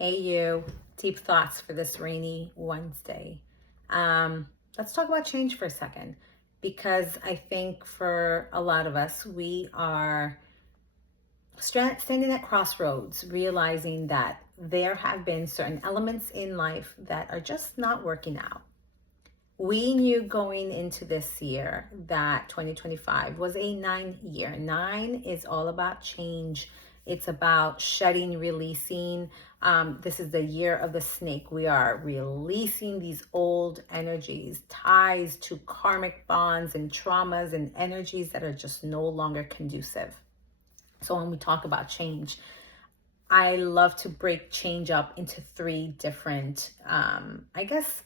Hey, you. Deep thoughts for this rainy Wednesday. Let's talk about change for a second because I think for a lot of us, we are standing at crossroads, realizing that there have been certain elements in life that are just not working out. We knew going into this year that 2025 was a 9 year. Nine is all about change. It's about shedding, releasing. This is the year of the snake. We are releasing these old energies, ties to karmic bonds and traumas and energies that are just no longer conducive. So when we talk about change, I love to break change up into three different,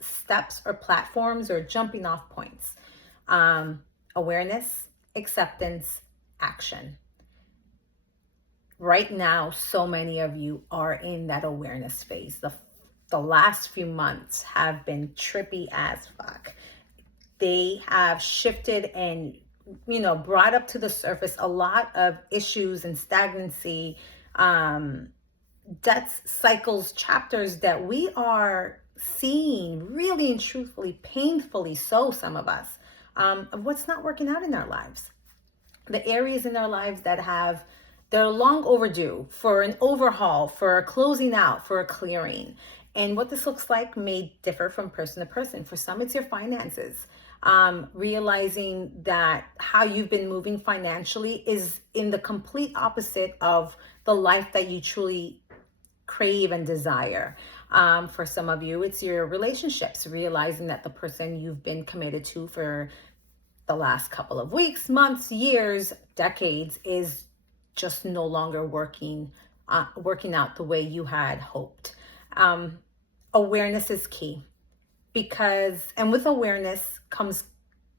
steps or platforms or jumping off points. Awareness, acceptance, action. Right now, so many of you are in that awareness phase. The last few months have been trippy as fuck. They have shifted and brought up to the surface a lot of issues and stagnancy, deaths, cycles, chapters that we are seeing really and truthfully, painfully so, some of us, of what's not working out in our lives. The areas in our lives that they're long overdue for an overhaul, for a closing out, for a clearing. And what this looks like may differ from person to person. For some, it's your finances. Realizing that how you've been moving financially is in the complete opposite of the life that you truly crave and desire. For some of you, it's your relationships, realizing that the person you've been committed to for the last couple of weeks, months, years, decades is just no longer working out the way you had hoped. Awareness is key and with awareness comes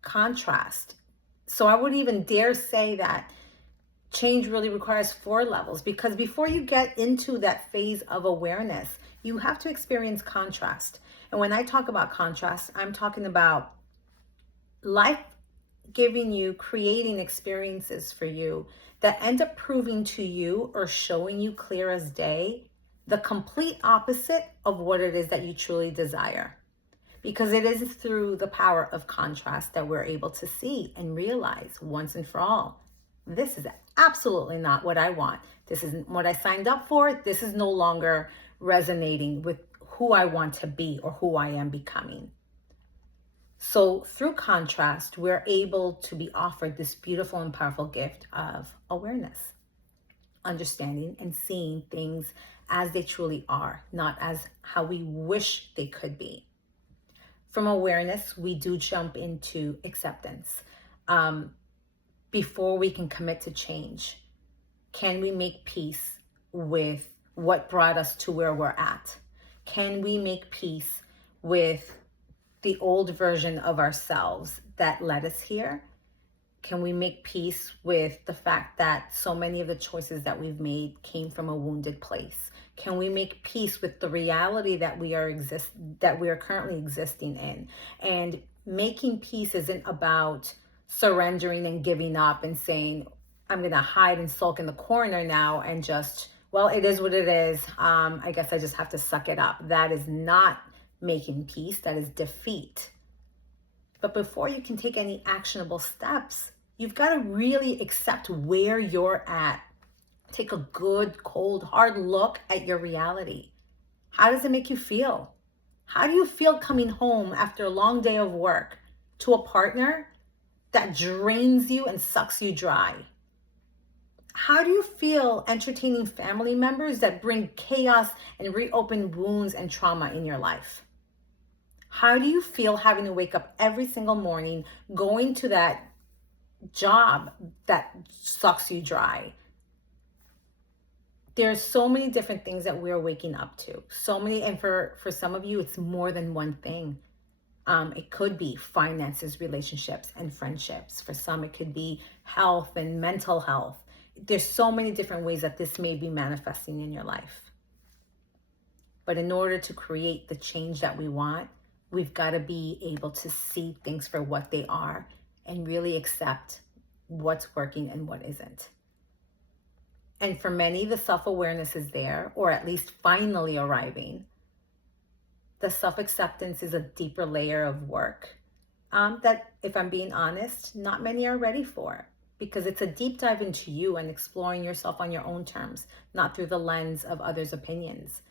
contrast. So I would even dare say that change really requires 4 levels, because before you get into that phase of awareness, you have to experience contrast. And when I talk about contrast, I'm talking about life creating experiences for you that end up proving to you or showing you clear as day the complete opposite of what it is that you truly desire. Because it is through the power of contrast that we're able to see and realize once and for all, this is absolutely not what I want. This isn't what I signed up for. This is no longer resonating with who I want to be or who I am becoming. So through contrast, we're able to be offered this beautiful and powerful gift of awareness, understanding and seeing things as they truly are, not as how we wish they could be. From awareness, we do jump into acceptance. Before we can commit to change, can we make peace with what brought us to where we're at? Can we make peace with the old version of ourselves that led us here? Can we make peace with the fact that so many of the choices that we've made came from a wounded place? Can we make peace with the reality that we are currently existing in? And making peace isn't about surrendering and giving up and saying, I'm going to hide and sulk in the corner now and just, well, it is what it is. I guess I just have to suck it up. That is not making peace. That is defeat. But before you can take any actionable steps, you've got to really accept where you're at. Take a good, cold, hard look at your reality. How does it make you feel? How do you feel coming home after a long day of work to a partner that drains you and sucks you dry? How do you feel entertaining family members that bring chaos and reopen wounds and trauma in your life? How do you feel having to wake up every single morning, going to that job that sucks you dry? There's so many different things that we're waking up to. So many, and for some of you, it's more than one thing. It could be finances, relationships, and friendships. For some, it could be health and mental health. There's so many different ways that this may be manifesting in your life. But in order to create the change that we want, we've got to be able to see things for what they are and really accept what's working and what isn't. And for many, the self-awareness is there, or at least finally arriving. The self-acceptance is a deeper layer of work that, if I'm being honest, not many are ready for, because it's a deep dive into you and exploring yourself on your own terms, not through the lens of others' opinions.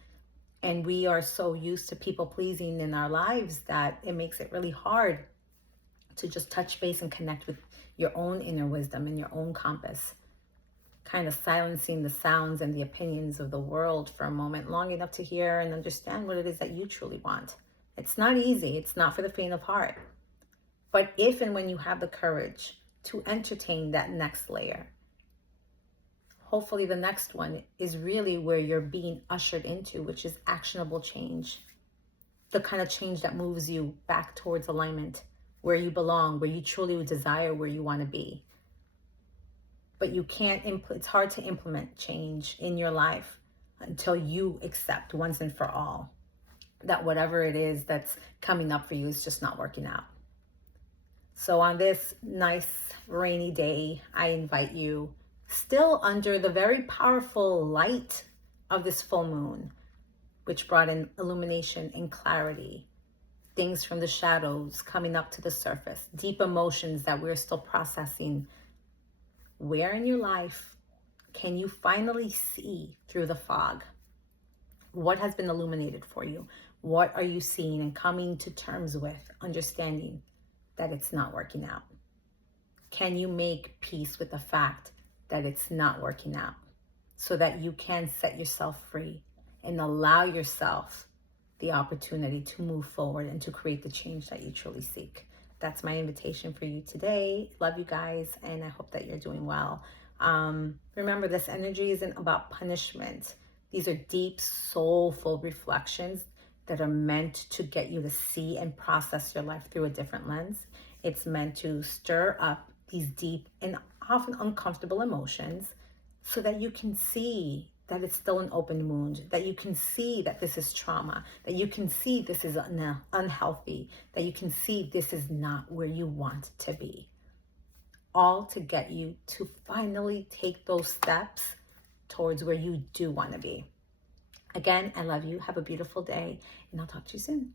And we are so used to people pleasing in our lives that it makes it really hard to just touch base and connect with your own inner wisdom and your own compass, kind of silencing the sounds and the opinions of the world for a moment, long enough to hear and understand what it is that you truly want. It's not easy. It's not for the faint of heart. But if and when you have the courage to entertain that next layer, hopefully the next one is really where you're being ushered into, which is actionable change. The kind of change that moves you back towards alignment, where you belong, where you truly desire, where you want to be. But you can't, it's hard to implement change in your life until you accept once and for all that whatever it is that's coming up for you is just not working out. So on this nice rainy day, I invite you, still under the very powerful light of this full moon, which brought in illumination and clarity, things from the shadows coming up to the surface, deep emotions that we're still processing. Where in your life can you finally see through the fog? What has been illuminated for you? What are you seeing and coming to terms with, understanding that it's not working out? Can you make peace with the fact that it's not working out so that you can set yourself free and allow yourself the opportunity to move forward and to create the change that you truly seek? That's my invitation for you today. Love you guys, and I hope that you're doing well. Remember, this energy isn't about punishment. These are deep, soulful reflections that are meant to get you to see and process your life through a different lens. It's meant to stir up these deep and often uncomfortable emotions so that you can see that it's still an open wound, that you can see that this is trauma, that you can see this is unhealthy, that you can see this is not where you want to be. All to get you to finally take those steps towards where you do want to be. Again, I love you. Have a beautiful day, and I'll talk to you soon.